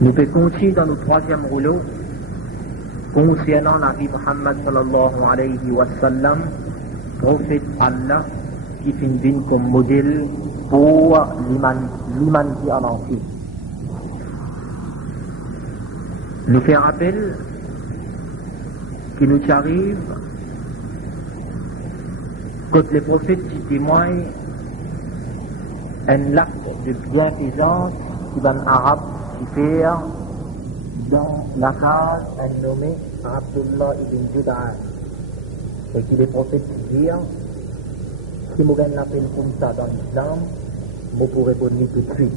Nous pouvons continuer dans notre troisième rouleau concernant Nabi Muhammad sallallahu alayhi wa sallam, prophète Allah, qui finit comme modèle pour l'humanité en entier. Nous fait rappel qu'il nous arrive quand les prophètes qui témoignent un acte de bienfaisance qui va en arabe qui fait dans la case un nommé Abdullah ibn Jud'an et qui les prophètes disent si vous l'appelle comme ça dans l'islam, vous pourrez répondre tout de suite.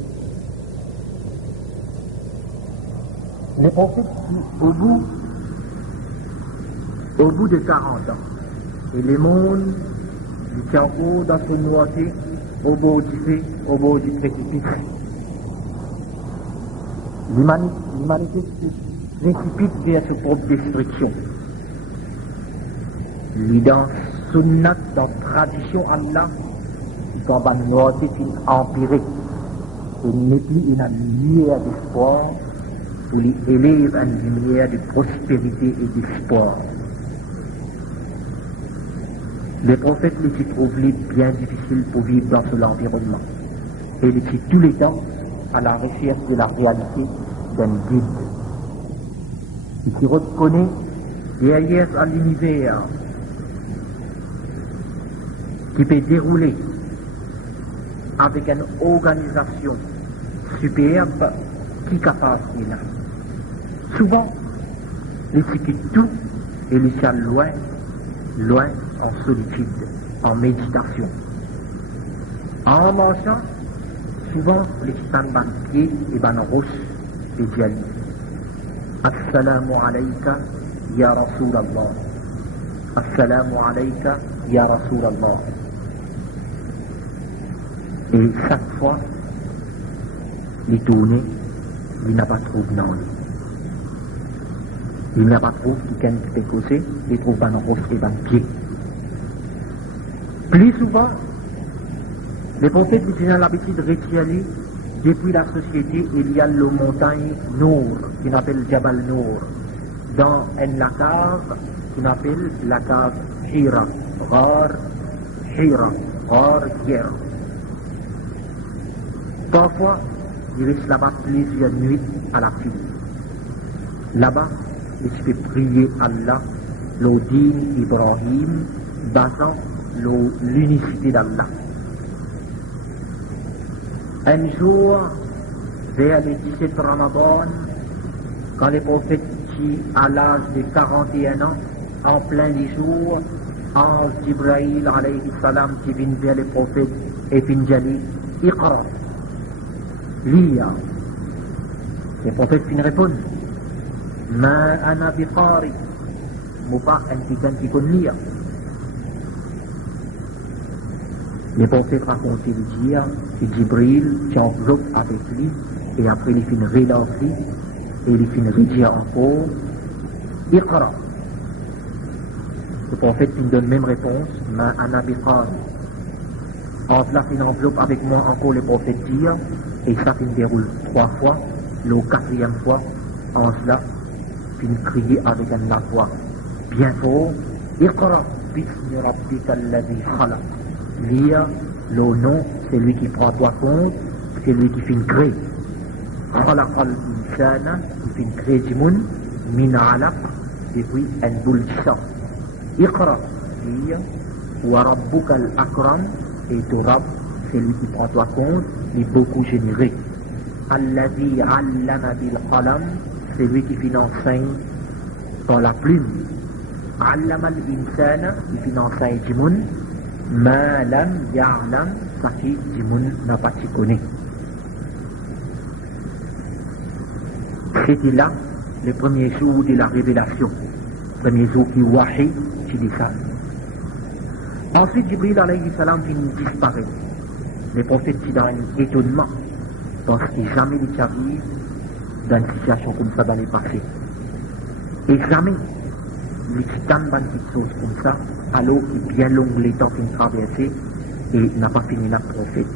Les prophètes au bout de 40 ans, et le monde du cerveau dans son noyauté au bout du précipice. L'humanité se précipite vers sa propre destruction. Dans sunnat, dans tradition Allah, qui tombe en noyauté empirée. Il n'est plus une lumière d'espoir, pour lui élève une lumière de prospérité et d'espoir. Les prophètes les trouvent bien difficile pour vivre dans cet environnement. Et les sont tous les temps à la recherche de la réalité d'un guide. Il se reconnaît derrière à l'univers qui peut dérouler avec une organisation superbe qui est capable de là. Souvent, les quittent tout et les sont loin en solitude, en méditation. En marchant, souvent les titans ban pied et ban rousse et disent Assalamu alayka ya Rasulallah. Assalamu alayka ya Rasulallah. Et chaque fois, les tourner, il n'a pas trop de nom. Il n'a pas trop quelqu'un qui peut causer, il trouve ban rousse et ban pied. Plus souvent, les prophètes ont l'habitude de retirer depuis la société, il y a le montagne Nour, qui s'appelle Jabal Nour, dans la cave, qui s'appelle la cave Hira, Ghar, Hira. Parfois, il reste là-bas plusieurs nuits à la file. Là-bas, il se fait prier Allah, l'Odin Ibrahim, basant l'unicité d'Allah. Un jour, vers le 17 Ramadan, quand les prophètes qui, à l'âge de 41 ans, en plein les jours, ange Jibril alayhi salam qui vient vers les prophètes et finjali, Iqra, lia. Les prophètes finissent répondre, Ma ana biqari, Moupa anti lire. Les prophètes racontent le dire que Jibril qui enveloppe avec lui et après il finit relancer et il finit redire encore Iqra. Le prophète qui donne même réponse Ma ana biqari. En place une enveloppe avec moi encore les prophètes dire et ça finit déroule 3 fois, le 4e fois en cela finit crier avec une voix bien fort Iqra bismi rabbika alladhi khalaq. Lire le nom, c'est lui qui prend toi compte, c'est lui qui fait créer. Khalaqal insana, qui fait créer du monde, min alaq, et puis un boule de sang. Iqra, lire, wa rabbuka al-akram, et ton Rabb, c'est lui qui prend toi compte, il est beaucoup généreux. Alladhi allama bil qalam, c'est lui qui fait enseigne par la plume. Allama al-insana, il fait enseigne du monde. Ma lam ya'lam, ça qui du monde n'a pas connu. C'était là le premier jour de la révélation, le premier jour qui wahi, qui dit ça. Ensuite, Jibril alayhi salam disparaît. Les prophètes sont dans un étonnement, parce que jamais il arrive dans une situation comme ça dans le passé. Et jamais les titans dans une petite chose comme ça, alors qu'il bien long les temps qu'il traversé et n'a pas fini la prophète.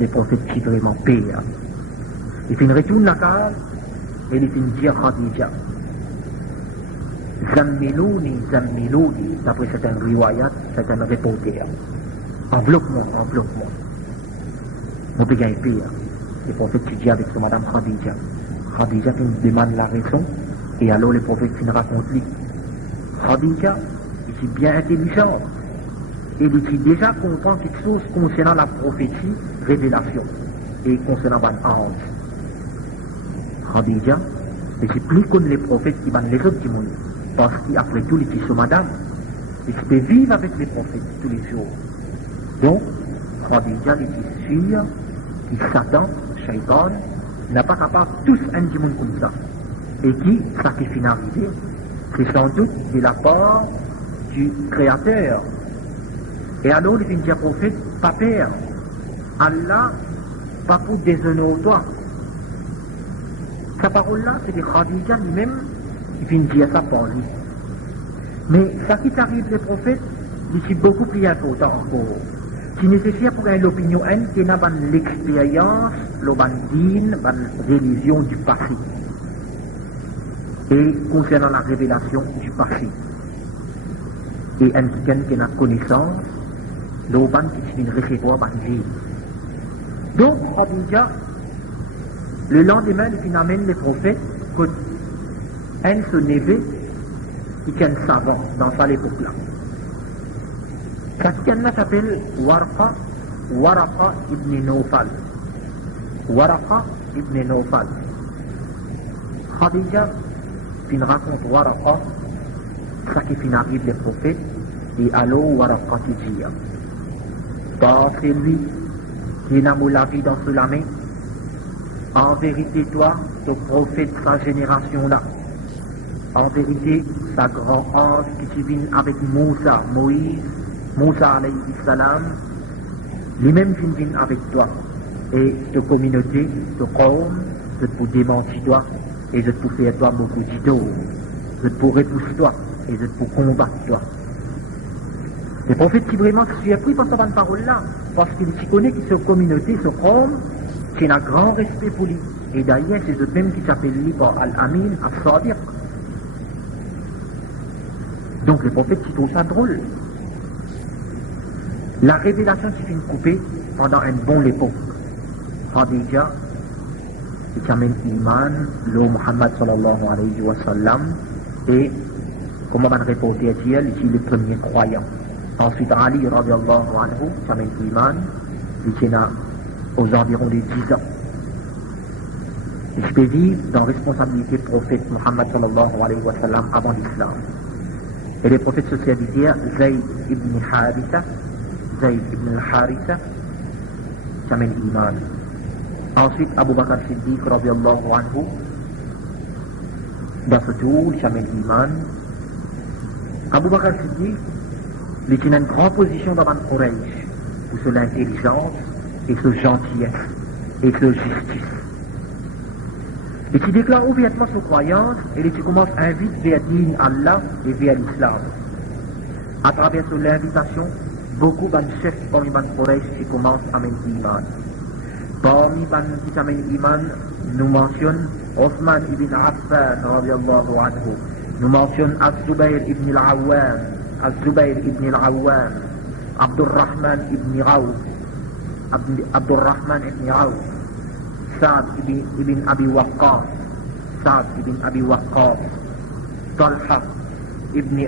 Les prophètes qui vraiment payent. Et puis il retourne la case et il finit dire Khadija. Zammilouni, zammilouni, d'après certaines riwayat, certaines reporters. Enveloppe-moi, enveloppe-moi. Mon père est pire. Le prophète dit avec son madame Khadija. Khadija qui demande la raison, et alors le prophète finit raconte lui. Khadija, il est bien intelligente. Et il est déjà comprend quelque chose concernant la prophétie, révélation, et concernant un ange. Khadija, et c'est plus comme les prophètes qui vendent les autres du monde. Parce qu'après tout, il est son madame. Il peut vivre avec les prophètes tous les jours. Donc, Khadija était sûr que Satan, Shaitan, n'a pas capable tous un du monde comme ça. Et qui, ça qui finit arrivé, c'est sans doute de la part du Créateur. Et alors, il vient dire prophète, pas peur. Allah, pas pour déshonorer toi. Sa parole-là, c'est de Khadija lui-même qui vient dire ça pour lui. Mais ça qui t'arrive les prophètes, c'est beaucoup plus important encore. C'est nécessaire pour avoir l'opinion qui n'a pas l'expérience, l'obandine, la religion du passé. Et concernant la révélation du passé. Et un qui n'a connaissance, l'obandine qui vient recevoir par Dieu. Donc, Khadija, le lendemain, il amène les prophètes que un se neveu qui est un savant dans sa époque-là. Quelqu'un s'appelle Waraqa ibn Nawfal. Waraqa ibn Nawfal. Khadija fin raconte Waraqa, ça qui fin arrive les prophètes, et alors Waraqa qui dit, c'est lui qui n'a pas la vie dans la main. En vérité, toi, le prophète de sa génération-là, en vérité, sa grand ange qui vient avec Moïse, alayhi salam, lui-même vient avec toi. Et de communauté, de qawm, je peux démentir toi, et je peux faire toi beaucoup d'idées. Je peux repousser toi, et je peux combattre toi. Le prophète qui vraiment se suis appris par cette parole-là, parce qu'il s'y connaît que cette communauté, ce qawm, c'est un grand respect pour lui. Et d'ailleurs, c'est eux même qui s'appelle lui par Al-Amin, Al-Sadiq. Donc le prophète qui trouve ça drôle. La révélation s'est fait couper pendant une bonne époque. Khadija, qui amène Iman, le Muhammad sallallahu alayhi wa sallam, et, comme on va le reporter hier, ici le premier croyant. Ensuite, Ali radiallahu anhu, qui amène Iman, qui est aux environs de 10 ans. Je peux vivre dans la responsabilité du prophète Muhammad sallallahu alayhi wa sallam avant l'islam. Et les prophètes socialisés, Zayd ibn al-Haritha, qui amène Iman. Ensuite, Abu Bakr Siddiq, radiallahu anhu, dans ce tour, qui amène Iman. Abu Bakr Siddiq, il tient une grande position dans le Quraysh, pour son intelligence, et sa gentillesse, et sa justice. Et qui déclare ouvertement sa croyance, et qui commence à inviter vers Din Allah et vers l'islam. À travers l'invitation, beaucoup de chefs parmi les Quraysh qui commencent à mener Iman. Parmi les qui amènent Iman, nous mentionnons Othman ibn Affan, radiallahu anhu. Nous mentionnons Az-Zubayr ibn al-Awwam, Abdurrahman ibn Awf, Sa'd ibn Abi Waqqas, Talha ibn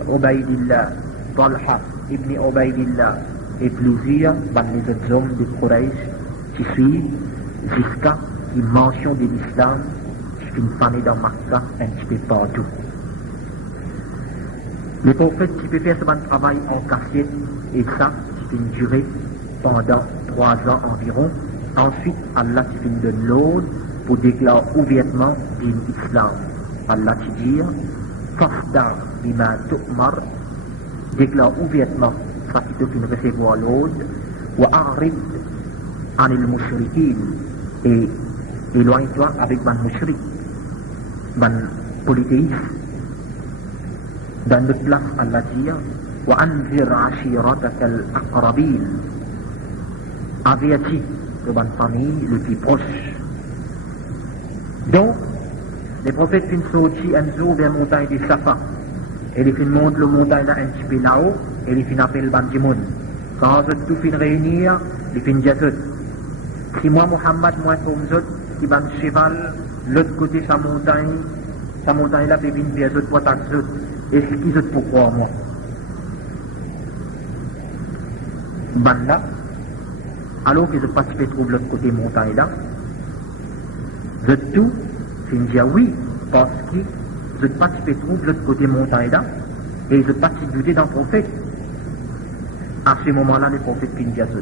Ubaydillah, et plusieurs parmi les autres hommes de Quraysh qui suivent jusqu'à une mention de l'islam qui finit fanée dans Makkah un petit peu partout. Le prophète qui peut faire ce travail en cachette, et ça qui finit durer pendant 3 ans environ. Ensuite, Allah qui finit de l'ordre pour déclarer ouvertement l'islam. Allah qui dit, Fasda bima tu'mar, déclare ouvertement ça qui te finit recevoir l'ordre, wa a'rid anil mushrikin, et éloigne-toi avec ban mushrik, ban polythéiste. Dans notre place, Allah dit, wa anzir ashiratak al-aqrabin, avertis de bonne famille, les plus proches. Donc, Les prophètes finissent sortir un jour vers la montagne de Safa. Et ils finissent monter la montagne un petit peu là-haut, et ils finissent appeler le Bandimoun. Quand ils tout finissent réunir, ils finissent dire si moi, Mohammed, moi, comme eux, qui va un cheval, l'autre côté de sa montagne là, puis vient vers eux pour attaquer eux. Est-ce qu'ils ont pour croire moi? Ben là, alors qu'ils ont participé trouver l'autre côté de la montagne là, de tout, ils disent oui, parce qu'ils ont participé trouver l'autre côté de la montagne là, et ils ont participé dans le prophète. À ce moment-là, les prophètes finissent dire ça.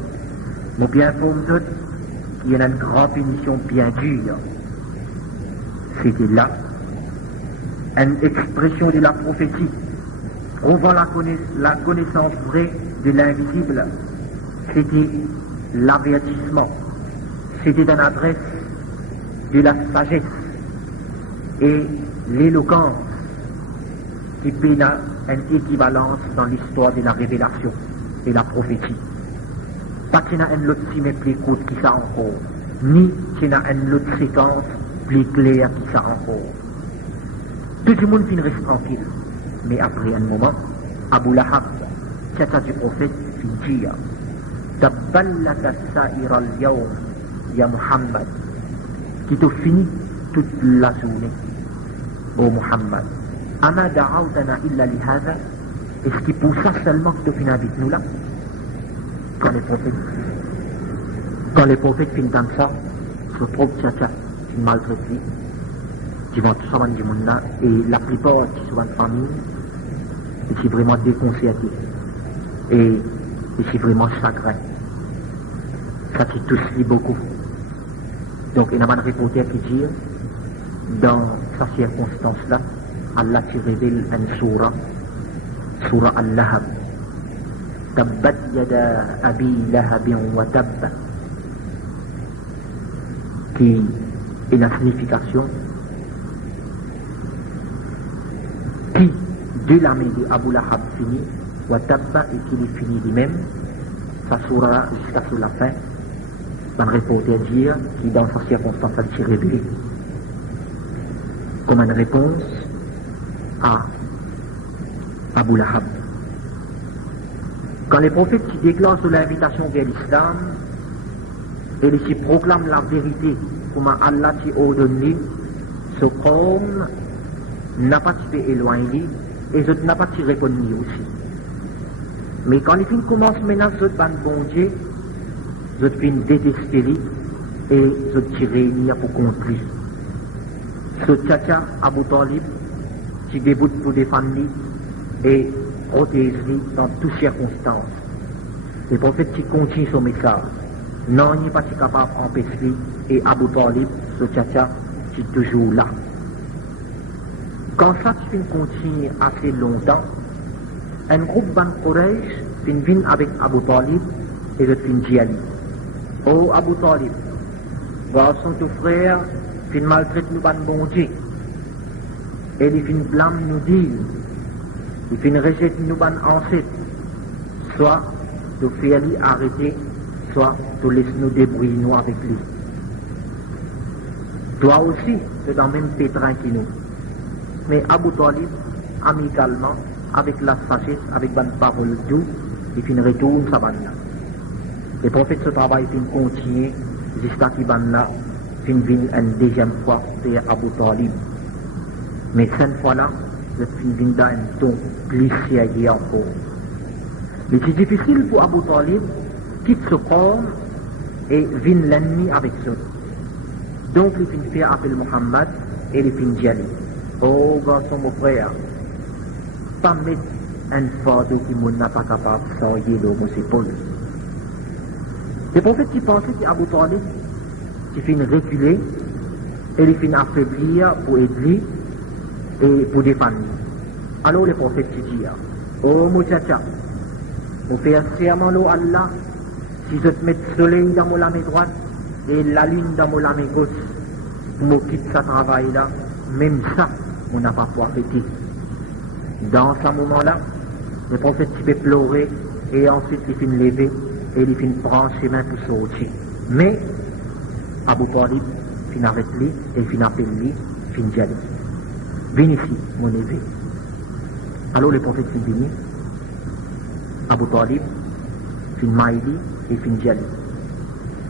Nous bien informés qu'il y a une grande punition bien dure. C'était là une expression de la prophétie, prouvant la connaissance vraie de l'invisible. C'était l'avertissement, c'était une adresse de la sagesse et l'éloquence qui peut avoir une équivalence dans l'histoire de la révélation et la prophétie. Pas qu'il y a une autre mais plus courte qui ça encore, ni qu'il y a une autre séquence plus claire qui ça encore. Tout le monde finit tranquille, mais après un moment, Abu Lahab, tata du prophète, finit dire Tabballaka sa'ira al-yawm, ya Muhammad, qui te finit toute la journée. Oh Muhammad, Ama da'awtana illa li hadha, est-ce qu'il pour ça seulement que tu finis avec nous là? Quand les prophètes finissent comme ça, se trouvent tcha-tcha, ils maltraitent lui, qui vont tout ça du monde là, et la plupart qui sont en famille, ils sont vraiment déconcertés. Et ils sont vraiment chagrins. Ça qui touche beaucoup. Donc il y a un reporter qui dit, dans sa circonstance-là, Allah qui révèle une surah Al-Lahab. Tabbat yada abi lahabin wa tabba, qui est la signification qui de la main de Abu Lahab finit, wa tabba, et qu'il est fini lui-même, sa surah jusqu'à sur la fin. Un reporter dit qui dans sa circonstance a été révélé comme une réponse à Abu Lahab. Quand les prophètes qui déclarent sur l'invitation vers l'islam et qui proclament la vérité comme Allah qui ordonné, ce qu'homme n'a pas été éloigné et je n'a pas été répondu aussi. Mais quand les filles commencent à menacer par le bon Dieu, je suis détesté et je suis réuni pour conclure. Ce tcha Abu Talib qui déboute pour défendre et protéger dans toutes circonstances. Les prophètes qui continuent son message. Non, il n'est pas capable d'empêcher et Abu Talib, ce tcha qui est toujours là. Quand ça continue assez longtemps, un groupe Ban Quraysh vient avec Abu Talib et le fin d'Ali. Oh Abu Talib, voir son tout frère, fin maltraite nous ban bon Dieu. Et il fin blâme nous dit, il fin rejette nous ban ancêtre. Soit de faire lui arrêter, soit de laisser nous débrouiller nous avec lui. Toi aussi, c'est dans le même pétrin que nous. Mais Abu Talib, amicalement, avec la sagesse, avec ban parole douce, il fin retourne sa banne. Les prophètes ce travail fin continue jusqu'à ce qu'il fin vienne une deuxième fois vers Abu Talib. Mais cette fois-là, le fin vient dans un ton plus sérieux encore. Mais c'est difficile pour Abu Talib quitte ce corps et vient l'ennemi avec ça. Donc il fin fait appel Muhammad et il fin dit oh garçon mon frère, pas mettre un fardeau qui n'est pas capable de sortir de mon épaule. Les prophètes qui pensaient qu'Abu Talib qui finit reculer et il finit affaiblir pour aider et pour défendre. Alors les prophètes qui disent oh muchacha, vous faites serment à Allah, si je te mets le soleil dans mon main droite et la lune dans mon main gauche, pour me quitter ce travail-là, même ça, on n'a pas pu arrêter. Dans ce moment-là, le prophète qui peut pleurer et ensuite il finit lever et il finit prendre chemin pour sortir. Mais Abu Talib finit avec lui et finit appelé lui fin d'y aller. Viens ici, mon neveu. Alors le prophète fin venu, Abu Talib, fin maïli et fin d'y aller.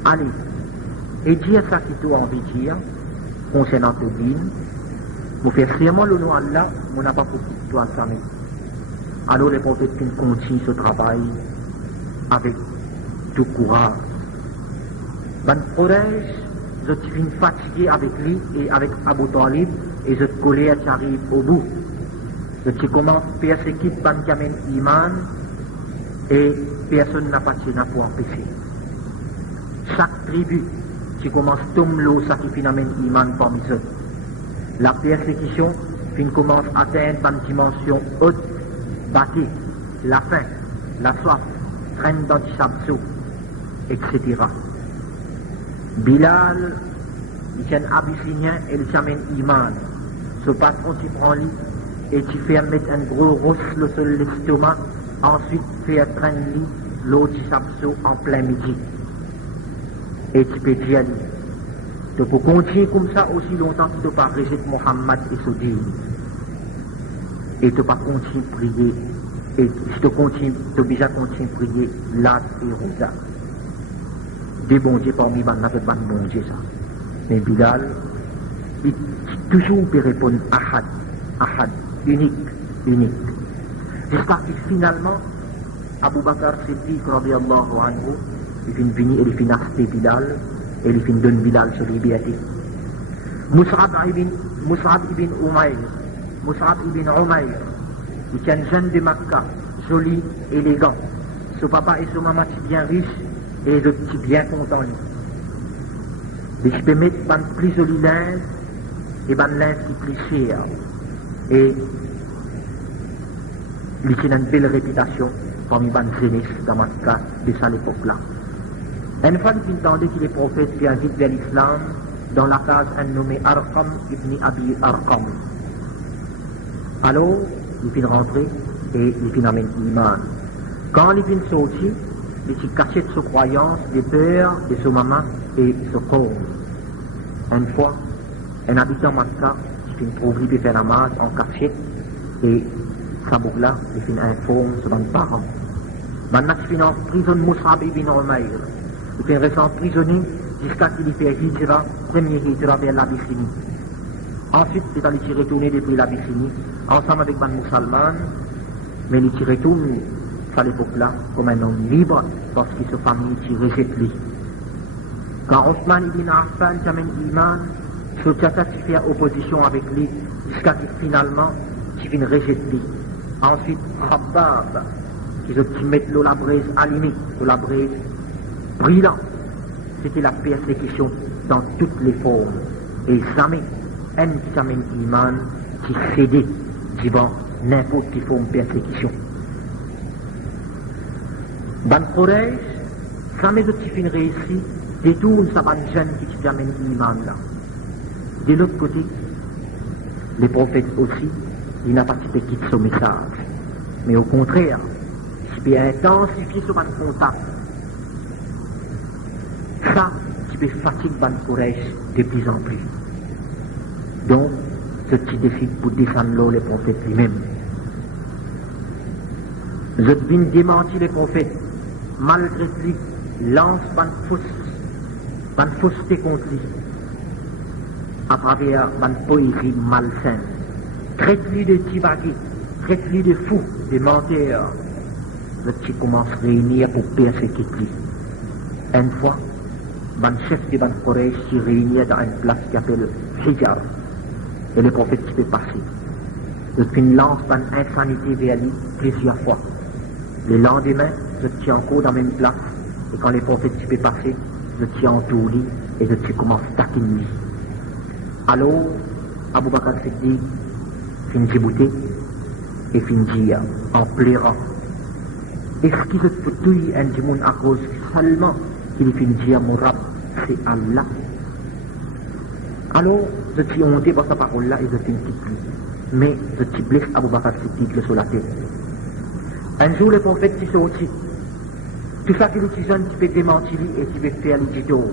Allez, et dire ça qui t'a envie de dire, concernant ton din, vous faites vraiment le nom Allah, on n'a pas beaucoup de toi à samer. Alors le prophète fin continue ce travail avec tout courage. Ben Quraysh, je suis fatigué avec lui et avec Abu Talib et je colère qui arrive au bout. Je commence à persécuter Ben Kamen Iman et personne n'a pas tenu pour empêcher. Chaque tribu qui commence à tomber l'eau, ça qui finit Iman parmi eux. La persécution commence à atteindre une dimension haute, bâtie, la faim, la soif, traîne dans du sabso, etc. Bilal, il est un abyssinien et il amène Iman. Ce patron qui prend lui et qui fait mettre un gros rosse sur l'estomac, ensuite fait traîner l'eau du sabso en plein midi. Et tu peux dire, tu peux continuer comme ça aussi longtemps que tu ne peux pas rejeter Mohammed et son dîme. Et tu ne peux pas continuer à prier. Et si tu peux déjà continuer à prier, là et rosa. Des bons dieux parmi les bons dieux, ça. Mais Bilal, il toujours peut répondre Ahad, Ahad, unique, unique. Jusqu'à ce que finalement, Abu Bakr Siddiq, radiyallahu anhu, il finit venir et il finit acheter Bilal, et il finit donner Bilal sur liberté. Mus'ab ibn Umayr, il est un jeune de Makkah, joli, élégant. Son papa et son maman sont bien riches, et je suis bien content lui. Et je peux mettre un plus joli linge, et un linge qui est plus cher. Et il a une belle réputation parmi les jeunesse dans Makkah de cette époque-là. Une fois, il entendait qu'il est prophète qui invite vers l'islam dans la case un nommé Arqam ibn Abi Arqam. Alors, il finit rentrer et il finit amener l'Iman. Quand il finit sortir, il s'est caché de sa croyance, de peur de sa maman et sa cause. Une fois, un habitant Makkah, il finit trouver de faire la masse en cachette et sa boucle là, il finit informe sur ses parents. Maintenant, il finit en prison Mus'ab ibn Umayr. Il fait rester emprisonné jusqu'à ce qu'il fait hijra, premier hijra vers l'Abyssinie. Ensuite, il est allé s'y retourner depuis l'Abyssinie, ensemble avec Ben Moussalman, mais il s'y retourne à l'époque-là comme un homme libre, parce que sa famille s'y rejette lui. Quand Othman ibn Affan amène Iman, Sotiata s'y fait opposition avec lui, jusqu'à ce que finalement, il finit rejette lui. Ensuite, Khabbab, qui met l'eau la braise allumée, l'eau la braise brillant. C'était la persécution dans toutes les formes. Et jamais un qui amène Iman qui cédait devant n'importe quelle forme de persécution. Ban Quraysh, jamais de qui finit réussi, détourne sa bonne jeune qui amène Iman là. De l'autre côté, les prophètes aussi, il n'a pas quitté son message. Mais au contraire, il peut intensifier son contact. Ça, qui peut fatiguer Ban Quraysh de plus en plus. Donc, ce qui décide pour descendre les prophètes lui-même. Je viens démentir les prophètes, malgré lui, lance ban fausseté contre lui, à travers ban poésie malsaine. Traite-lui de divaguer, traite-lui de fou, de menteur. Je qui commence à réunir pour persécuter lui. Une fois, ban chef de Ban Quraysh s'y réunit dans une place qui s'appelle Hijar. Et le prophète qui peut passer. Je lance une insanité vers lui plusieurs fois. Le lendemain, je tiens encore dans la même place. Et quand le prophète qui peut passer, je tiens en tout lit et je commence à taquiner lui. Alors, Abu Bakr Siddiq finit débouté et finit dire en pleurant. Est-ce qu'il se peut tuer un démon à cause seulement qu'il finit dire mon rab, c'est Allah? Alors, je suis honté par sa parole-là et je suis quitte. Mais je suis blessé Abu Bakr Siddiq sur la tête. Un jour, le prophète s'est sorti. Tout ça, c'est le petit jeune qui peut démentir et qui peut faire le judo.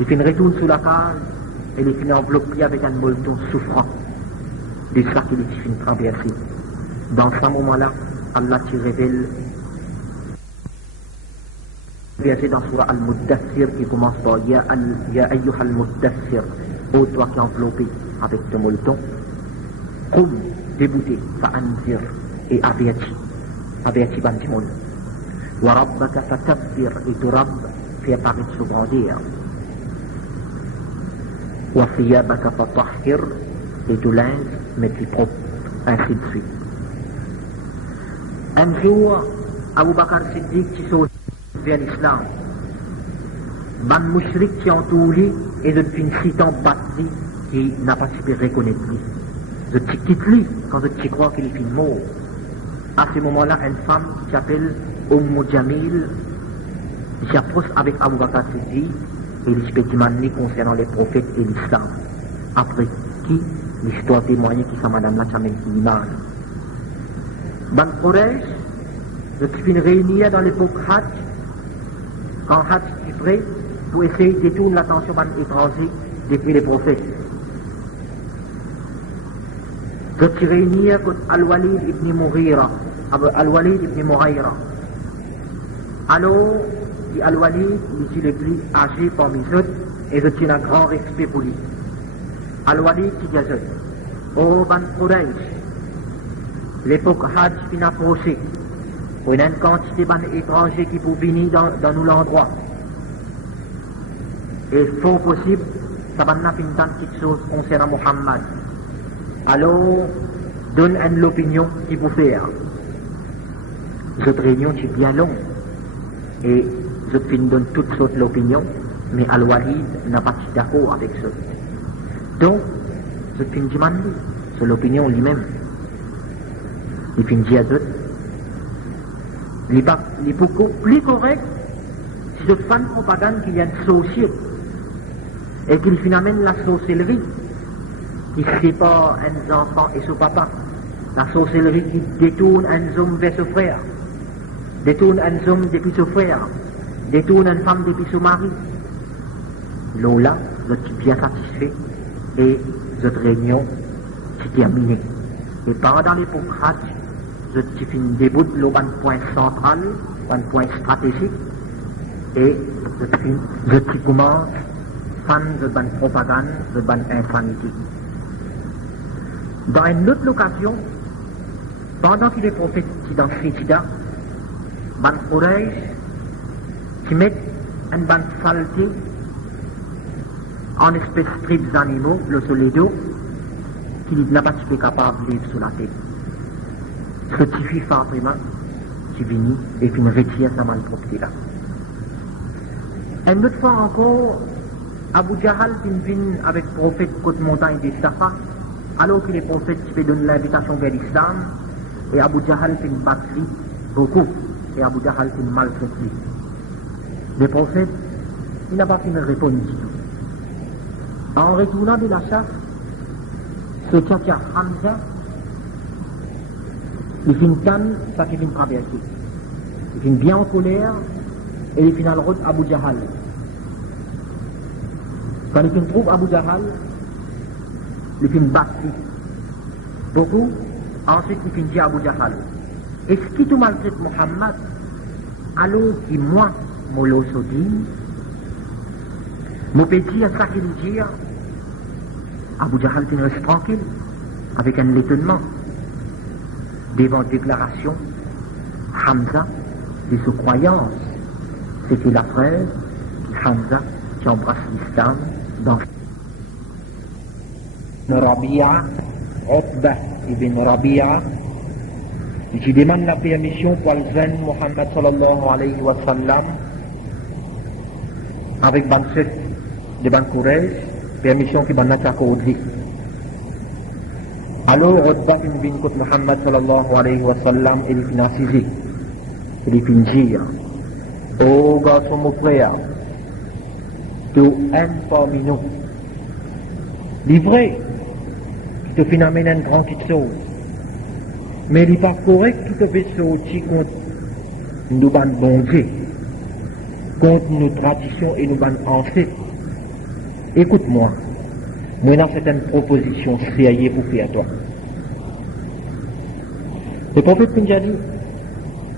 Il fait une retourne sur la case et les finit enveloppés avec un molleton souffrant. De ça qu'il est fini traversé. Dans ce moment-là, Allah te révèle verset dans Surah Al-Muddassir qui commence par Ya ayyuha al-Muddassir, ô toi qui es enveloppé avec ton molleton, Qum, débouté, fa'anzir, et avertis ban timon. Wa rabbaka fakabbir, et ton Rabb fait apparaître ce grandeur. Wa thiyabaka fatahhir, et ton linge mets-tu propre, ainsi de suite. Un jour, Abu Bakr Siddiq qui saute vers l'islam, ban mouchrik qui entouré et de une citant battu qui n'a pas su reconnaître lui. Je te quitte lui quand je te crois qu'il est fini mort. À ce moment-là, une femme qui s'appelle Jamil s'approche avec Abu Bakr Siddiq et il se demande concernant les prophètes et l'islam. Après qui l'histoire témoigne qui sa madame là s'amène l'imam. Ban Quraysh, je suis réunis dans l'époque Hajj, quand Hajj est prêt pour essayer de détourner l'attention des étrangers depuis les prophètes. Je suis réunis avec Al-Walid ibn Mughira. Alors, Al-Walid, il est le plus âgé parmi eux et je tiens un grand respect pour lui. Al-Walid qui dit oh Ban Quraysh, l'époque Hajj vient approcher. Il y a une quantité d'étrangers qui peuvent venir dans nous l'endroit. Et fort possible, ça va nous faire quelque chose concernant Muhammad. Alors, donne l'opinion qu'il faut faire. Cette réunion est bien longue. Et je donne toutes sortes d'opinions, mais Al-Walid n'a pas été d'accord avec ça. Donc, je demande sur l'opinion lui-même. Il finit à deux. Il est beaucoup plus correct si je fais une propagande qu'il y a une société et qu'il finalement la sorcellerie qui sépare un enfant et son papa. La sorcellerie qui détourne un homme vers son frère, détourne un homme depuis son frère, détourne une femme depuis son mari. Là, je suis bien satisfait et cette réunion s'est terminée. Et pendant l'époque Hajj, je suis début de un point central, un point stratégique, et je commence fan de la propagande, de la insanité. Dans une autre occasion, pendant que les prophètes qui dans Sijda, Ban Quraysh, qui mettent une bande saleté en espèces de tripes animaux, le soleil d'eau, qui n'a pas été capable de vivre sous la tête. Ce qui fait Fatima, qui vient et qui me retire sa malpropreté là. Une autre fois encore, Abu Jahal vient avec le prophète côte montagne des Safa, alors que les prophètes qui donnent l'invitation vers l'islam, et Abu Jahal vient battre beaucoup, et Abu Jahal vient maltraiter. Les prophètes, il n'a pas fait une réponse du tout. En retournant de la chasse, ce tchatcha Hamza, il finit calme, ça qui vient traverser. Il finit bien en colère, et il finit à la route Abu Jahal. Quand il trouve Abu Jahal, il finit battre. Beaucoup, ensuite il finit dire Abu Jahal. Est-ce qu'il te maltraite Muhammad, alors que moi, je l'ai dit, je peux dire ça qu'il dit, Abu Jahal reste tranquille, avec un étonnement. Devant déclaration, Hamza, de sa croyance, c'était la frère qui Hamza qui embrasse l'islam dans Rabi'a, Uqba ibn Rabi'a, qui demande la permission pour le jeune Muhammad sallallahu alayhi wa sallam avec Banset de Ban Quraysh, permission qui va accordée. Alors, Uqba bin Muhammad sallallahu alayhi wa sallam, il est financé. Il est fini. Oh, garçon, mon frère, tu aimes parmi nous. Livré, qui te fait amener une grande chose. Mais il n'est pas correct que tu fais sortir contre nous, bon Dieu, contre nos traditions et nos ancêtres. Écoute-moi. Moi, dans certaines propositions sérieuses pour faire à toi. Le prophète Pinja dit,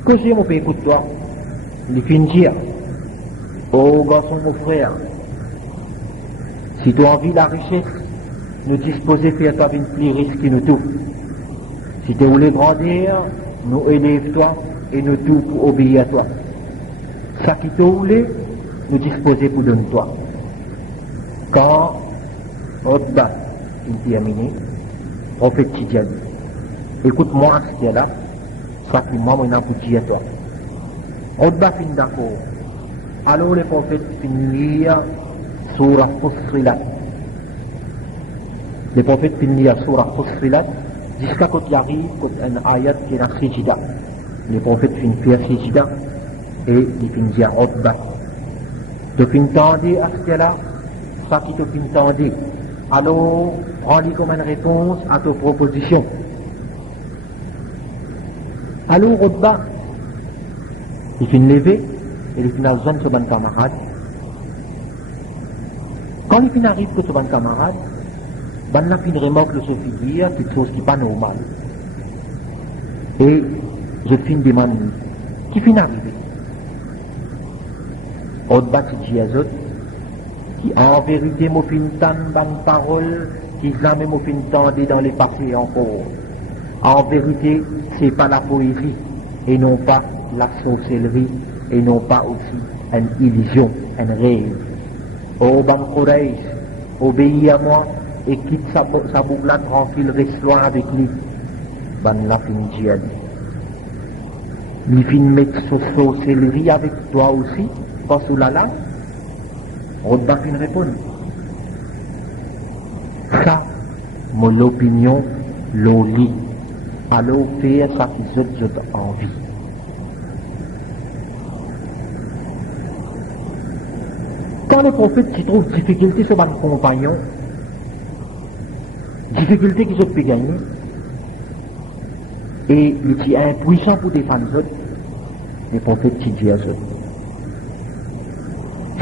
que j'ai mon pays pour toi, il finit dire, oh garçon, mon frère, si tu as envie de la richesse, nous disposer de faire toi une plus riche qui nous tout. Si tu voulais grandir, nous élève-toi et nous tout pour obéir à toi. Ça qui te voulait, nous disposer pour donner toi. Quand Otba est terminé, prophète Tidjani, écoute-moi ce là, ça qui moi maintenant pour dire à toi. Otba fin d'accord. Alors le prophète finit Surah Fussilat. Le prophète finit Surah Fussilat jusqu'à quand il arrive un ayat qui est dans Sijida. Le prophète finit faire Sijida et il finit à Otba. Tu finis tendez à ce là, ça qui te finit tendez. Alors, prends-lui comme une réponse à ta proposition. Alors, Otba, il finit lever et il finit à zone sur un camarade. Quand il finit arrive que sur un camarade, ben là, il remarque le Sophie dire quelque chose qui n'est pas normal. Et je finis demander, qui finit arrivé? Otba dit à eux, qui en vérité m'a fait une parole qui jamais m'a fait entendre dans les passés encore. En vérité, c'est pas la poésie et non pas la sorcellerie et non pas aussi une illusion, un rêve. Oh Ban Quraysh, obéis à moi et quitte sa boucle là tranquille, reste loin avec lui. Ban la fin djihad. Il finit mettre sa sorcellerie avec toi aussi, pas sous la langue. Otba fin répond. Ça, mon opinion, l'oli. Alors faire ça qui j'ai envie. Quand le prophète qui trouve difficulté sur un compagnon, difficulté qu'il peut gagner, et il est impuissant pour défendre eux, le prophète qui dit à eux.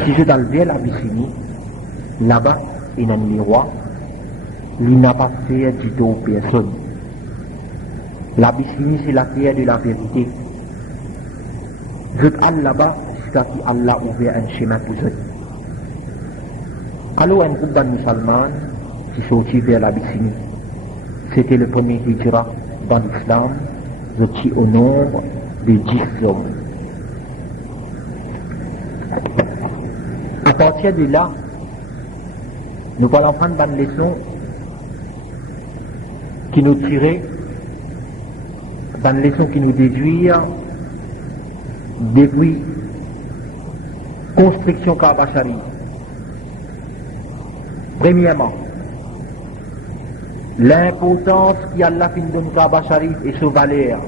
Si je dans le l'Abyssinie, là-bas, il y a un miroir, il n'a pas fait du tout aux personnes. L'Abyssinie, c'est la terre de la vérité. Je suis là-bas jusqu'à ce qu'Allah ouvre un chemin pour eux. Alors, un groupe de musulmans qui sortit vers l'Abyssinie. C'était le premier hijra dans l'islam, je suis au nombre de 10 hommes. À partir de là, nous allons prendre une leçon qui nous tirait, une leçon qui nous déduit depuis construction Kaaba Sharif. Premièrement, l'importance qu'Allah fin donne Kaaba Sharif et sa valeur.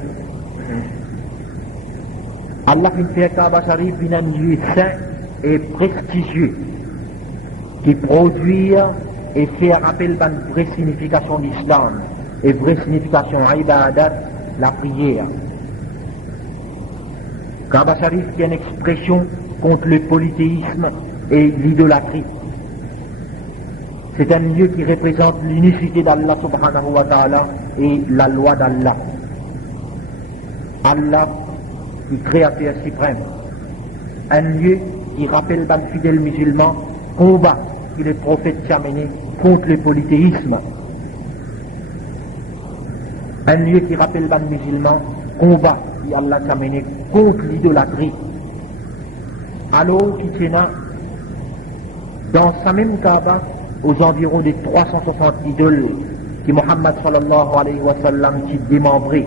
Allah fin fait Kaaba Sharif un lieu saint et prestigieux qui produit et fait rappel d'une vraie signification de l'islam et vraie signification ibadat, la prière. Kaaba Sharif qui est une expression contre le polythéisme et l'idolâtrie. C'est un lieu qui représente l'unicité d'Allah subhanahu wa ta'ala et la loi d'Allah. Allah, qui créateur suprême. Un lieu qui rappelle les fidèles musulmans combat que les prophètes ont mené contre le polythéisme. Un lieu qui rappelle les musulmans combat que Allah a mené contre l'idolâtrie. Alors, qui tient dans sa même Kaaba, aux environs des 360 idoles que Muhammad sallallahu alayhi wa sallam qui démembré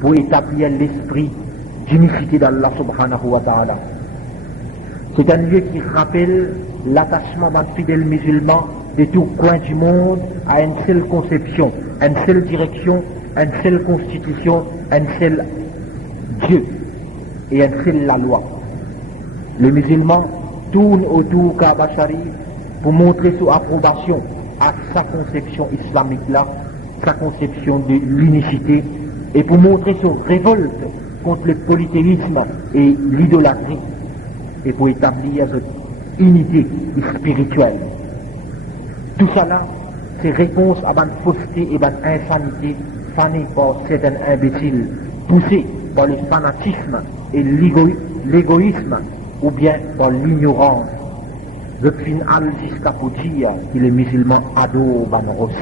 pour établir l'esprit d'unicité d'Allah subhanahu wa ta'ala. C'est un lieu qui rappelle l'attachement d'un fidèle musulman de tout coin du monde à une seule conception, une seule direction, une seule constitution, un seul Dieu et une seule la loi. Le musulman tourne autour Kaaba Sharif pour montrer son approbation à sa conception islamique là, sa conception de l'unicité, et pour montrer son révolte contre le polythéisme et l'idolâtrie, et pour établir cette unité spirituelle. Tout ça là, c'est réponse à une fausseté et une insanité fanée par certains imbéciles, poussés par le fanatisme et l'égoïsme, ou bien par l'ignorance. Je finis jusqu'à pour dire que les musulmans adorent Ban Ross.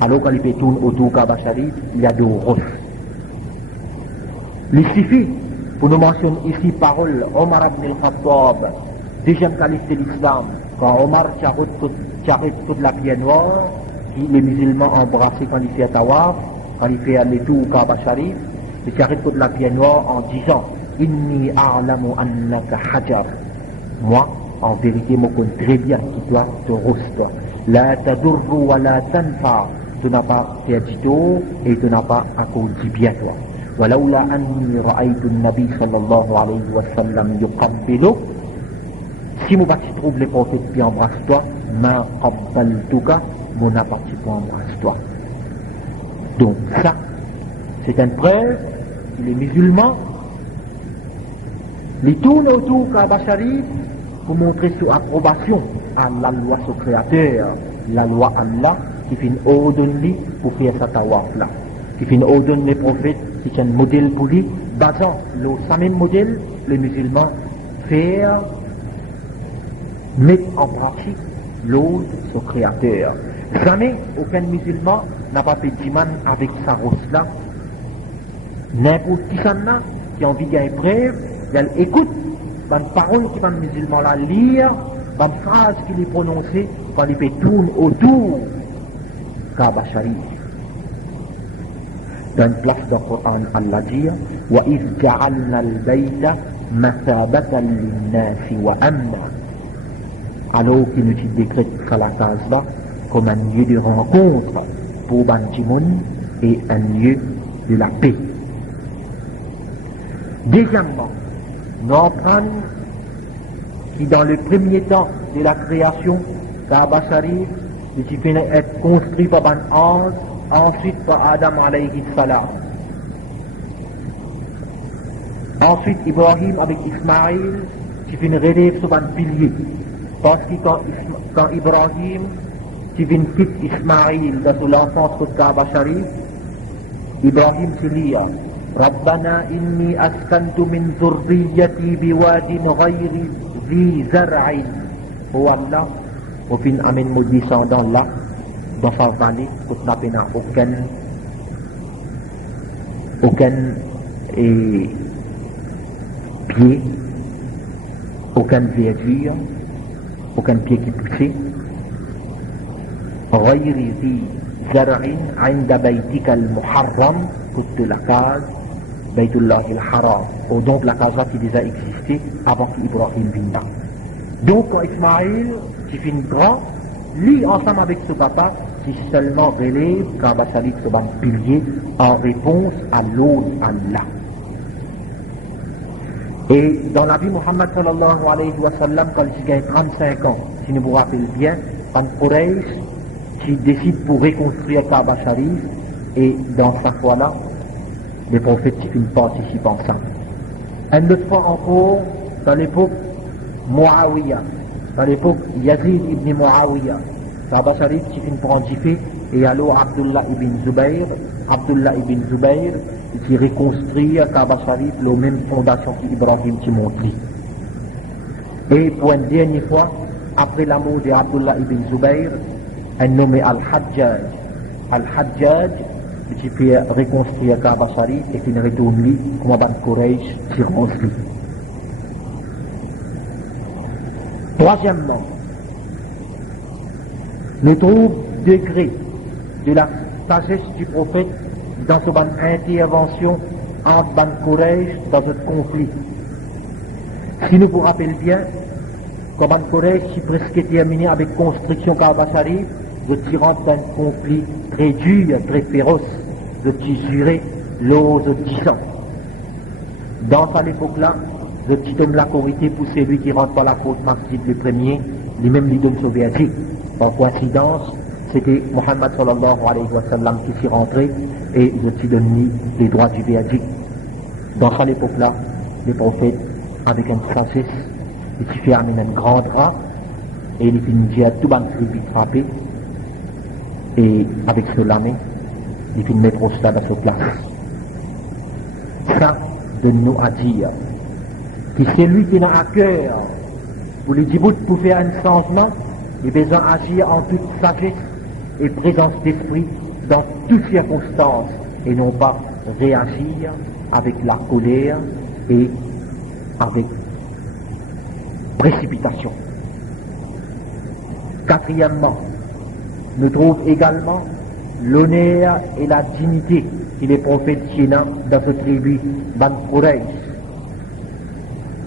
Alors quand ils tournent autour de Kaaba Sharif, ils adorent Ross. Il suffit, pour nous mentionner ici parole Omar ibn al-Khattab, deuxième calife de l'islam, quand Omar charrette toute la pierre noire, qui les musulmans embrassent quand il fait tawaf, quand il fait aller tout au Kaaba Sharif, il charrette toute la pierre noire en disant Inni a'lamu annaka hajar. Moi, en vérité, je connais très bien que toi, te roste. La tadurru wa la tanfa. Tu n'as pas perdu tôt et tu n'as pas accompli bien toi. ولولا أني رأيت النبي صلى الله عليه وسلم يقبلك. Si mon bâti trouve les prophètes puis embrasse-toi, ma qabbaltuka, mon bâti puis embrasse-toi. Donc ça, c'est une preuve que les musulmans, les tournent autour de Kaaba Sharif pour montrer son approbation à la loi du Créateur, la loi Allah qui fait une ordonnée pour faire sa tawaf là, qui fait une ordonnée les prophètes, c'est un modèle pour lui, basant le même modèle, les musulmans faire mettre en pratique l'ordre du Créateur. Jamais aucun musulman n'a pas fait d'iman avec sa rose là. N'importe qui s'en a, qui a envie d'une preuve, il écoute dans une parole qui va le musulman la lire, dans une phrase qu'il est prononcée, quand il fait tourner autour Kaaba Sharif. Dans une place dans le Coran, Allah dit وَإِذْ جَعَلْنَا الْبَيْتَ مَثَابَةً لِلنَّاسِ وَأَمْنًا. Alors qu'il nous décrète sur la case là comme un lieu de rencontre pour Banjimoun et un lieu de la paix. Deuxièmement, nous apprenons que dans le premier temps de la création, Kaaba Sharif, il finit être construit par un ange, ensuite par Adam alayhi salam. Ensuite, Ibrahim avec Ismaïl, qui finit relève sur un pilier. Parce que quand Ibrahim, qui vient quitter Ismaïl dans l'enfance de Kaaba Sharif, Ibrahim se lit ربنا إني أسكنت من ذريتي بواد غير ذي زرع. Oh Allah, au fin amène mon descendant là, dans sa vallée, pour n'a pas aucun pied, aucune verdure, aucun pied qui poussait. غير ذي زرع عند بيتك المحرم, toute la case Baytullah al-Haram, au donc la case qui déjà existait avant qu'Ibrahim vienne là. Donc quand Ismaïl, qui finit grand, lui ensemble avec ce papa, qui seulement relève Kaaba Sharif sur un pilier en réponse à l'ordre Allah. Et dans la vie Muhammad sallallahu alayhi wa sallam, quand il gagne 35 ans, si vous vous rappelez bien, un Quraysh qui décide pour reconstruire Kaaba Sharif, et dans sa foi-là, les prophètes qui participent ensemble. Un autre fois encore, dans l'époque Muawiyah, dans l'époque Yazid ibn Muawiyah, Kaaba Sharif qui finit pour antifer, et alors Abdullah ibn Zubayr, qui reconstruit Kaaba Sharif, la même fondation qu'Ibrahim qui montre. Et pour une dernière fois, après la mort d'Abdullah ibn Zubayr, un nommé Al-Hajjaj, qui fait reconstruire Kaaba Sharif et qui retourne lui, comme Adam Quraysh, qui reconstruit. Troisièmement, nous trouvons degré de la sagesse du prophète dans son intervention entre Ban Quraysh dans ce conflit. Si nous vous rappelons bien, quand Ban Quraysh est presque terminé avec construction Kaaba Sharif, retirant d'un conflit très dur, très féroce, de tirer l'eau de 10 ans. Dans cette époque-là, le petit homme la corité pour celui qui rentre par la côte masjid le premier, lui-même l'idole soviétique. Par coïncidence, c'était Muhammad sallallahu alayhi wa sallam qui s'y rentrait et le petit donne les droits du verdict. Dans cette époque-là, les prophètes, avec un sagesse, il s'y fait amener un grand drap et il finit à tout ban frapper Et avec cela, il faut mettre au stade à sa place. Ça, de nous à dire, que c'est lui qui a à cœur, pour les djibout pour faire un changement, il a besoin d'agir en toute sagesse et présence d'esprit dans toutes circonstances, et non pas réagir avec la colère et avec précipitation. Quatrièmement, nous trouvons également l'honneur et la dignité que les prophètes tiennent dans ce tribu Ban Quraysh.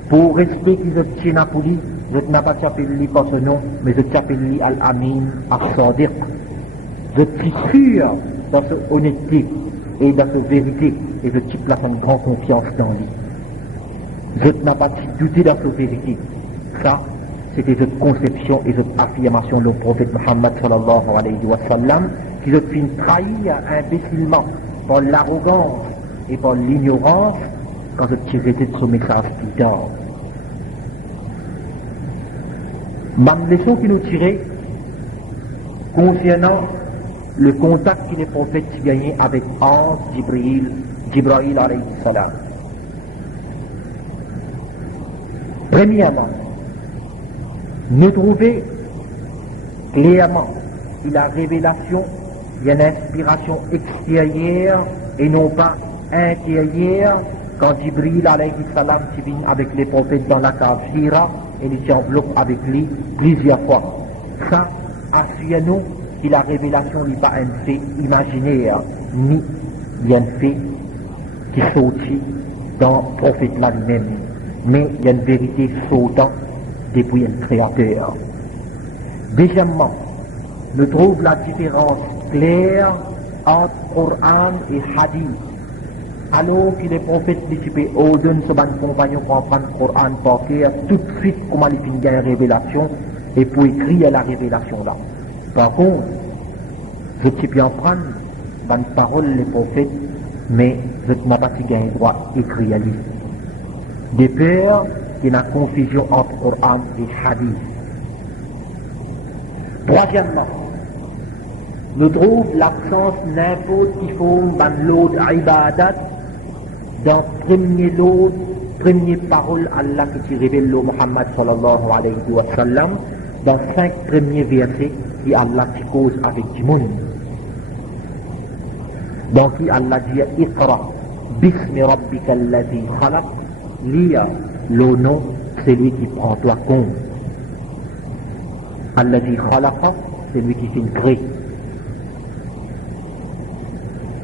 Pour respect qu'ils tiennent pour lui, je n'ai pas appelé par ce nom, mais je t'appelle Al-Amin As-Sadiq. Je suis sûr dans cette honnêteté et dans cette vérité, et je place une grande confiance dans lui. Je n'ai pas douté dans cette vérité. Ça, c'était cette conception et cette affirmation du prophète Muhammad sallallahu alayhi wa sallam, qui se fait trahir imbécilement par l'arrogance et par l'ignorance quand je tirais de ce message plus tard. Même leçon qui nous tirait concernant le contact que les prophètes gagnaient avec Ange Jibril alayhi salam. Premièrement, nous trouvons clairement que la révélation vient d'inspiration extérieure et non pas intérieure quand Jibril alayhi salam vient avec les prophètes dans la cave Hira et les enveloppe avec lui plusieurs fois. Ça assure-nous que la révélation n'est pas un fait imaginaire, ni un fait qui sortit dans le prophète là lui-même, mais il y a une vérité sautant depuis le Créateur. Deuxièmement, nous trouvons la différence claire entre Coran et Hadith. Alors que les prophètes disciples ordonnent ce bon compagnon pour apprendre le Coran par cœur, tout de suite comment ils finissent la révélation et pour écrire la révélation là. Par contre, je peux bien prendre une parole les prophètes, mais je n'ai pas le droit d'écrire à lui. De peur qu'il y ait une confusion entre Coran et Hadith. Troisièmement, nous trouvons l'absence n'importe qui forme dans l'autre ibadat, dans premier parole Allah qui révèle le Muhammad sallallahu alayhi wa sallam, dans 5 premiers versets qui Allah qui cause avec du monde. Donc Allah dit Iqra bismi rabbika alladhi khalaq, lia le nom c'est lui qui prend toi compte. Alladhi khalaqa, c'est lui qui fait créer.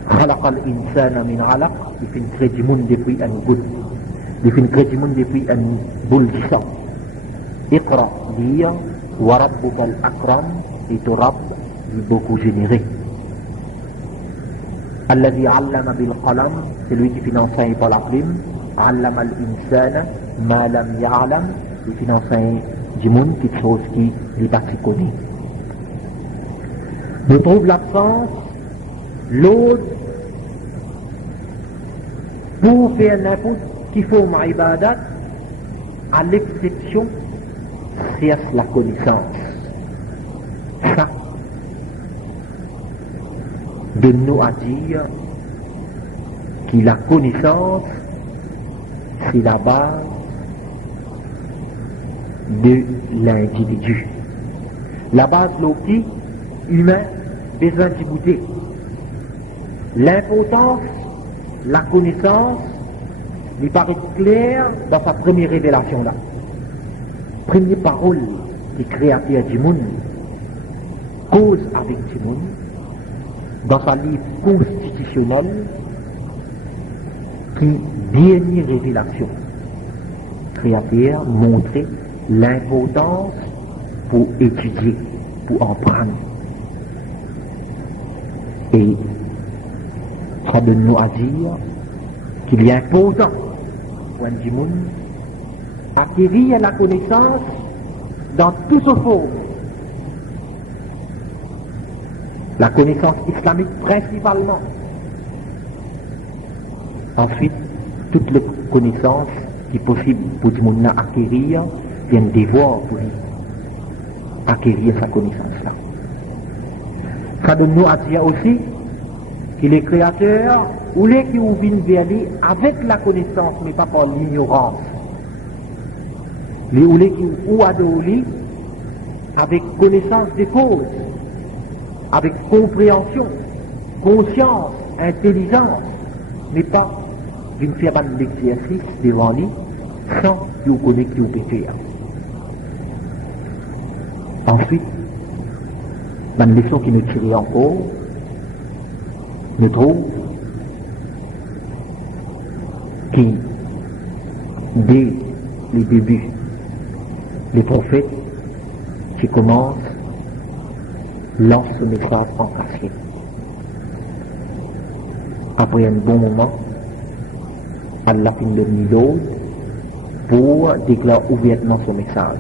خلق الإنسان من علق, il fait créer du monde depuis un goutte, il fait créer du monde depuis un boule de sang. Iqra, lire, wa rabbuka al-akram, et ton Rabb est beaucoup généré. Alladhi allama bil qalam, c'est lui qui fait enseigner par la plume. Allama al-insana ma lam ya'lam, il fait enseigner du monde quelque chose qui n'est pas si connu. Nous trouvons l'absence, l'autre, pour faire n'importe qui faut ibadat, à l'exception, c'est la connaissance. Ça, de nous à dire que la connaissance, c'est la base de l'individu. La base logique humain besoin d'y goûter. L'importance, la connaissance, lui paraît claire dans sa première révélation là. Première parole du créateur du monde, cause avec du monde, dans sa livre constitutionnel, qui dernière révélation. Créateur montrait l'importance pour étudier, pour en prendre. Et ça donne nous à dire qu'il est important pour un monde acquérir la connaissance dans toutes ses formes. La connaissance islamique principalement. Ensuite, toutes les connaissances qui sont possibles pour le monde acquérir viennent devoir pour lui acquérir sa connaissance-là. Ça donne nous à dire aussi qu'il est créateur, ou les qui viennent vers lui avec la connaissance, mais pas par l'ignorance. Ou les qui ou adorent lui avec connaissance des causes, avec compréhension, conscience, intelligence, mais pas d'une faire l'exercice devant lui sans qu'il connaisse qu'il peut faire. Ensuite, dans une leçon qui nous tire encore, nous trouve qui, dès les débuts, les prophètes qui commencent lancent ce message en cachette. Après un bon moment, Allah finit le milieu pour déclarer ouvertement son message.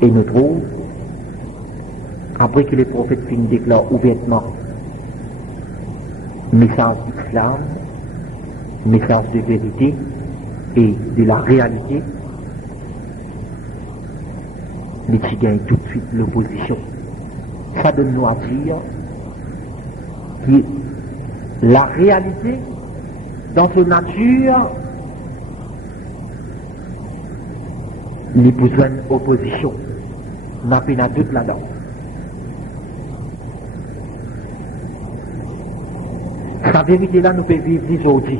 Et nous trouve, après que les prophètes finissent de déclarer ouvertement message d'islam, message de vérité et de la réalité, les qui gagnent tout de suite l'opposition. Ça donne nous à dire que la réalité, dans sa nature, les besoins d'opposition. On n'a pas de doute là-dedans. Sa vérité là, nous pouvons vivre aujourd'hui.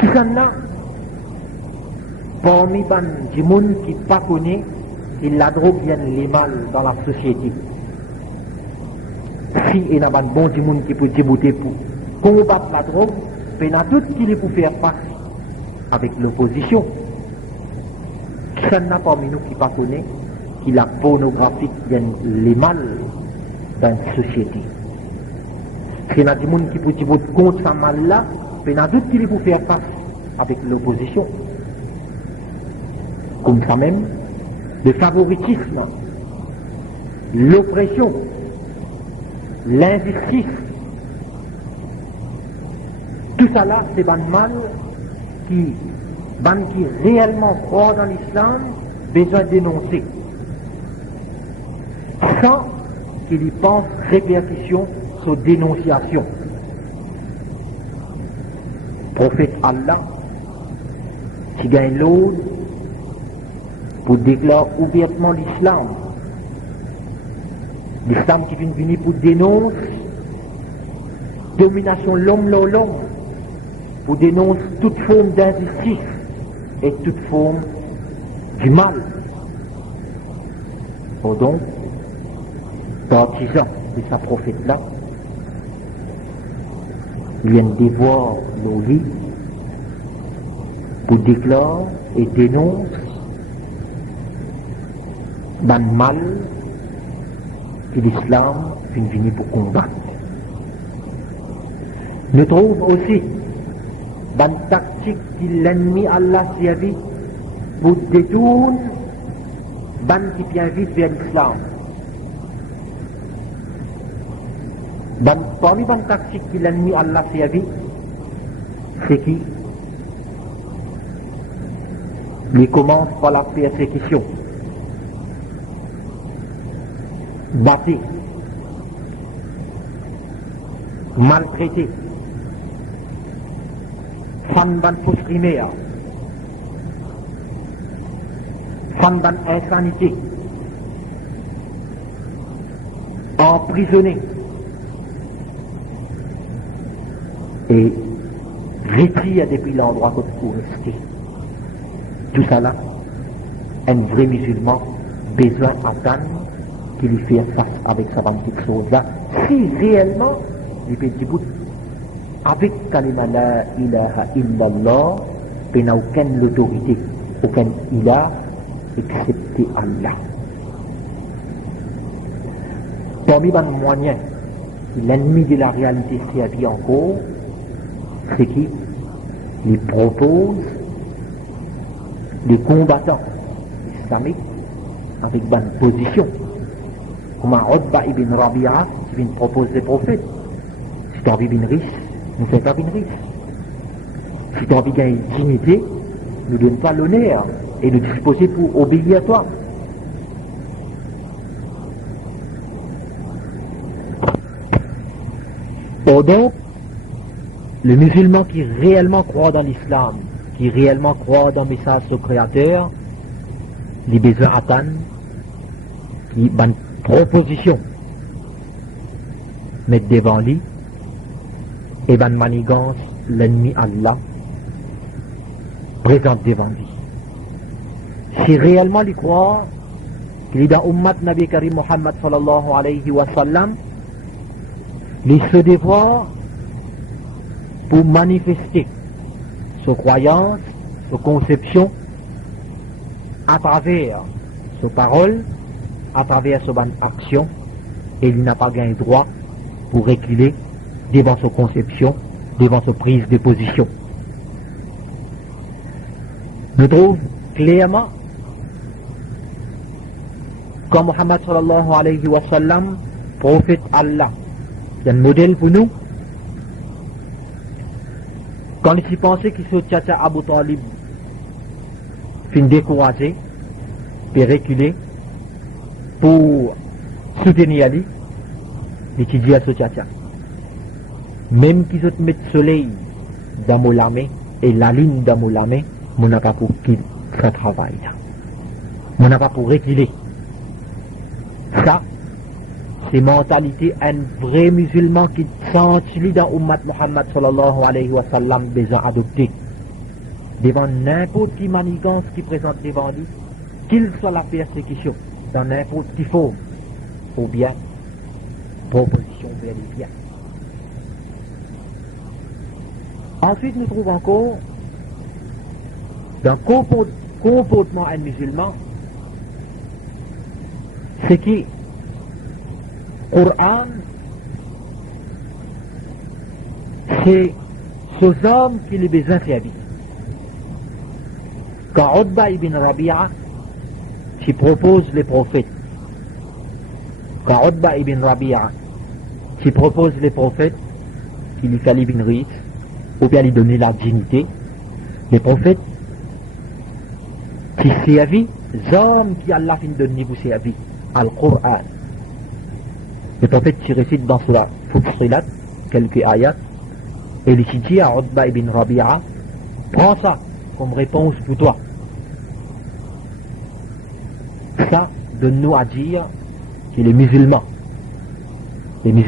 Qui s'en a parmi les gens qui ne pas connaissent que la drogue vient les mal dans la société. Si il y a un bon gens qui peut débuter pour combattre la drogue, il y a d'autres qui pour faire face avec l'opposition. Qui s'en a parmi nous qui ne pas connaissent que la pornographie vient les mal dans la société. S'il y a des gens qui peuvent voter contre ce mal-là, il y a d'autres qui peuvent faire face avec l'opposition. Comme ça même, le favoritisme, l'oppression, l'injustice, tout ça là, c'est un mal qui réellement croit dans l'islam, besoin de dénoncer. Sans qu'il y pense répercussion sur dénonciation. Prophète Allah, qui gagne l'autre pour déclarer ouvertement l'islam. L'islam qui vient venir pour dénoncer domination l'homme sur l'homme, pour dénoncer toute forme d'injustice et toute forme du mal. Donc, partisans de sa prophète-là viennent dévoir nos vies pour déclarer et dénoncer dans le mal que l'islam vient venir pour combattre. Nous trouvons aussi dans la tactique que l'ennemi Allah servi pour détourner ban qui vient vite vers l'islam. Parmi les tactiques que l'ennemi Allah servi, c'est qui? Il commence par la persécution. Battre, maltraiter, fan ban fausse primaire, fan ban insanité, emprisonner et retirer depuis l'endroit que vous restez. Tout ça là, un vrai musulman besoin d'attendre qu'il lui fait face avec sa petite chose-là, si réellement il peut dire avec kalima la ilaha illallah, il n'a aucune autorité, aucun ilah excepté Allah. Parmi les moyens, l'ennemi de la réalité servie encore, c'est qui? Il propose des combattants islamiques avec bonne position. Comme Utba ibn Rabi'a qui vient proposer des prophètes. Si tu as envie d'une riche, nous ne faisons pas une riche. Si tu as envie de gagner dignité, nous ne donne pas l'honneur et nous disposer pour obéir à toi. Or donc, le musulman qui réellement croit dans l'islam, qui réellement croit dans le message du Créateur, les besoins attendent, qui ban proposition, mettre devant lui, et ban manigance, l'ennemi Allah, présente devant lui. Si réellement il croit qu'il est dans l'ummat Nabi Karim Muhammad sallallahu alayhi wa sallam, il se devoir pour manifester sa croyance, sa conception, à travers sa parole, à travers sa bonne action, et il n'a pas gagné droit pour reculer devant sa conception, devant sa prise de position. Nous trouvons clairement quand Muhammad sallallahu alayhi wa sallam, prophète Allah, c'est un modèle pour nous. Quand il s'y pensait qu'il se tchatcha Abu Talib, fin découragé, puis reculer, pour soutenir Ali, il dit à ce tchatcha, même qu'ils ont mis le soleil dans mon lamé, et la ligne dans mon lamé, mon n'a pas pour qu'il se travaille. Mon n'a pas pour reculer. Ça, c'est mentalité un vrai musulman qui sent dans l'ummat Muhammad sallallahu alayhi wa sallam besoin adopter devant n'importe qui manigance qui présente devant lui, qu'il soit la persécution dans n'importe qui forme ou bien proposition vers les biens. Ensuite, nous trouvons encore dans le comportement un musulman, c'est qui Coran, c'est ces hommes qui les besoin servis. Quand Utba ibn Rabi'a qui propose les prophètes, quand Utba ibn Rabi'a qui propose les prophètes, qui lui fallait une rite, ou bien lui donner la dignité, les prophètes qui servent, les hommes qui Allah fin donner vous servir, Al-Qur'an. Le prophète qui récite dans cela Fussilat, quelques ayats, et il dit à Utba ibn Rabi'a, prends ça comme réponse pour toi. Ça donne-nous à dire que les musulmans, il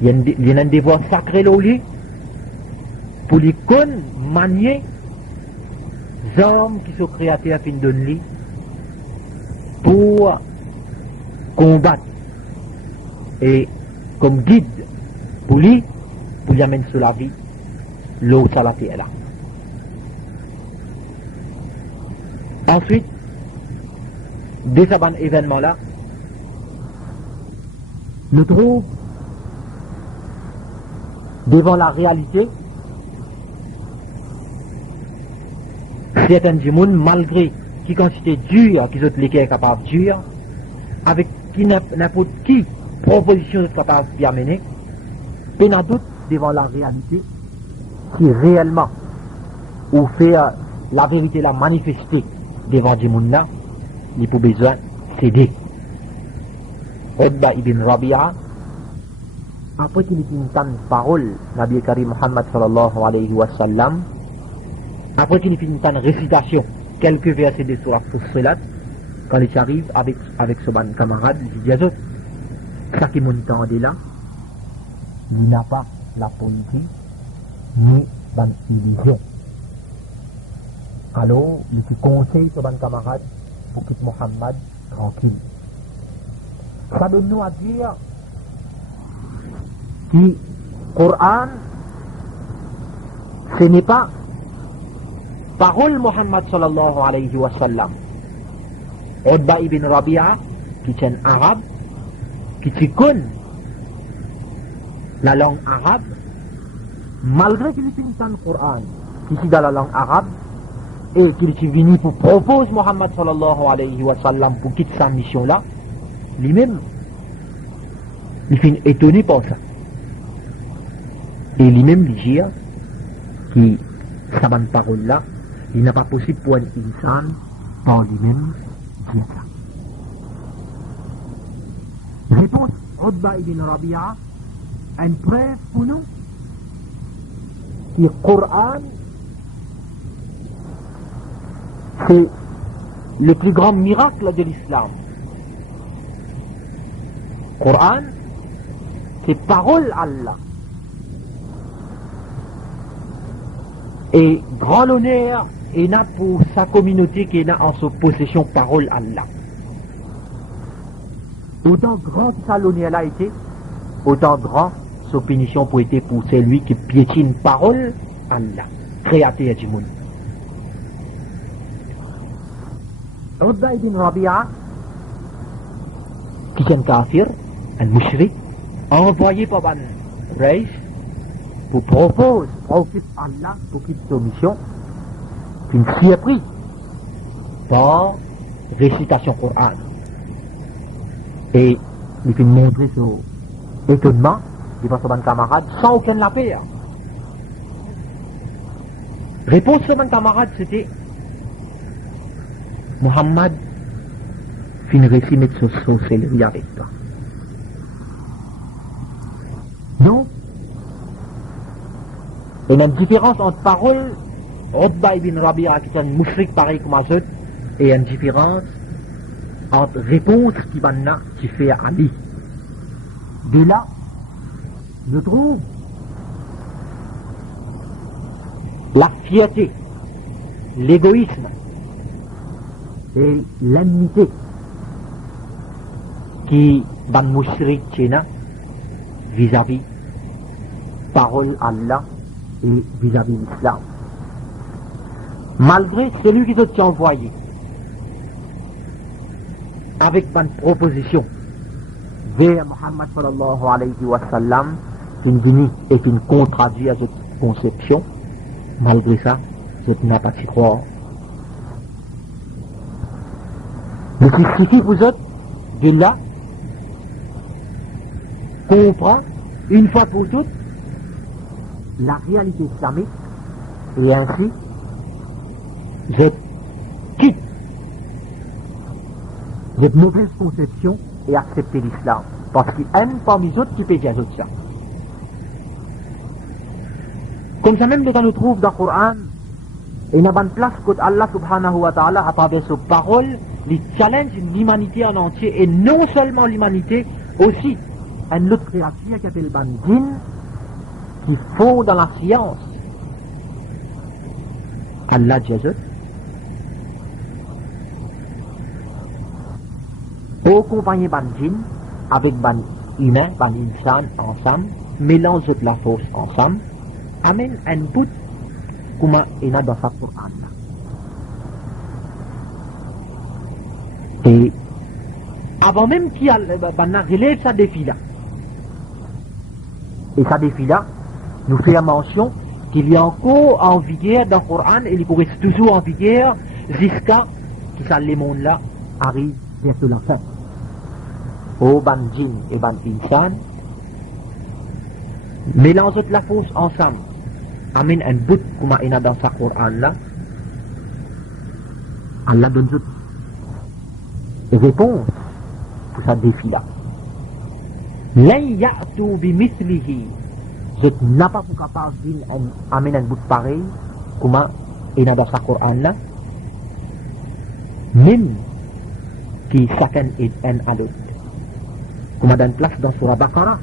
y a un devoir sacré au lieu pour les manier les hommes qui sont créateurs fin de lui pour combattre et comme guide pour lui amener sur la vie l'eau à la terre là. Ensuite, dès ce bon événement là, nous trouvons devant la réalité certains du monde, malgré qui quantité dure, qui sont les cœurs capables de dur, avec qui n'importe qui proposition est capable d'y amener, peine à doute devant la réalité, qui réellement, ou faire la vérité la manifester devant du monde là, il faut besoin céder. Utba ibn Rabi'a, après qu'il ait une parole, Nabi Karim Muhammad sallallahu alayhi wa sallam, après qu'il ait une récitation, quelques versets de Surah Fussilat, quand il arrive avec son camarade, il dit à eux, ça qui m'entendait là, il n'a pas la politique, ni la religion. Alors, il conseille son camarade pour quitter Mohammed tranquille. Ça donne nous à dire que le Coran, ce n'est pas parole Muhammad sallallahu alayhi wa sallam. Utba ibn Rabi'a, qui est un arabe, qui connaît la langue arabe, malgré qu'il finisse dans le Coran, qui est dans la langue arabe, et qu'il est venu pour proposer Muhammad sallallahu alayhi wa sallam pour quitter sa mission là, lui-même, il finit étonné par ça. Et lui-même dit que sa bonne parole là, il n'est pas possible pour un insan par lui-même dire ça. Réponse Utba ibn Rabi'a, une preuve pour nous que le Coran, c'est le plus grand miracle de l'islam. Le Coran, c'est parole Allah. Et grand honneur est là pour sa communauté qui est là en sa possession parole Allah. Autant grand que ça l'honneur a été, autant grand sa punition pour être pour celui qui piétine parole Allah, créateur du monde. Utba ibn Rabi'a, qui est un kafir, un mushrik, envoyé par Ban Quraysh pour proposer, profite Allah pour quitter sa mission, une surprise par récitation Coran. Et il fait montrer son étonnement devant son camarade sans aucun la paix. Réponse de mon camarade c'était Muhammad finirait de mettre sa sorcellerie avec toi. Donc, il y a une différence entre parole, Utba ibn Rabi'a qui est un mushrik pareil comme un autre, et une différence entre réponse qui fait à Ali. De là, je trouve la fierté, l'égoïsme et l'ennemité qui ban mushrik tchena vis-à-vis parole Allah et vis-à-vis l'islam. Malgré celui qui t'a envoyé avec une proposition vers Muhammad sallallahu alayhi wa sallam qui vient et qui contradit à cette conception, malgré ça, je n'ai pas de croire. Mais il suffit vous autres de là comprendre une fois pour toutes la réalité islamique et ainsi je quitte cette mauvaise conception et accepter l'islam parce qu'il y a un parmi les autres qui peut dire ça. Comme ça même quand nous trouvons dans le Coran il y a une place que Allah subhanahu wa ta'ala à travers ses paroles il challenge l'humanité en entier et non seulement l'humanité aussi une autre créature qui s'appelle Bandin qui font dans la science. Allah Jésus accompagné ban djinn avec ban humain, ban insan ensemble, mélange de la force ensemble, amène un bout comme il a dans sa Coran. Et avant même qu'il relève sa défi là, et sa défi là, nous fait mention qu'il y a encore en vigueur dans le Coran et il pourrait toujours en vigueur jusqu'à que ça les mondes là arrive vers la fin. Au ban djinn et ban insan, mélange de la force ensemble, amène un but comme il a dans sa Coran là, Allah donne une réponse pour ce défi là. Lan ya'tu bimithlihi, je n'ai pas pour capable d'amener un bout pareil comme il a dans sa Coran là, même qui chacun est un à l'autre. Comme dans une place dans Surah Baqarah,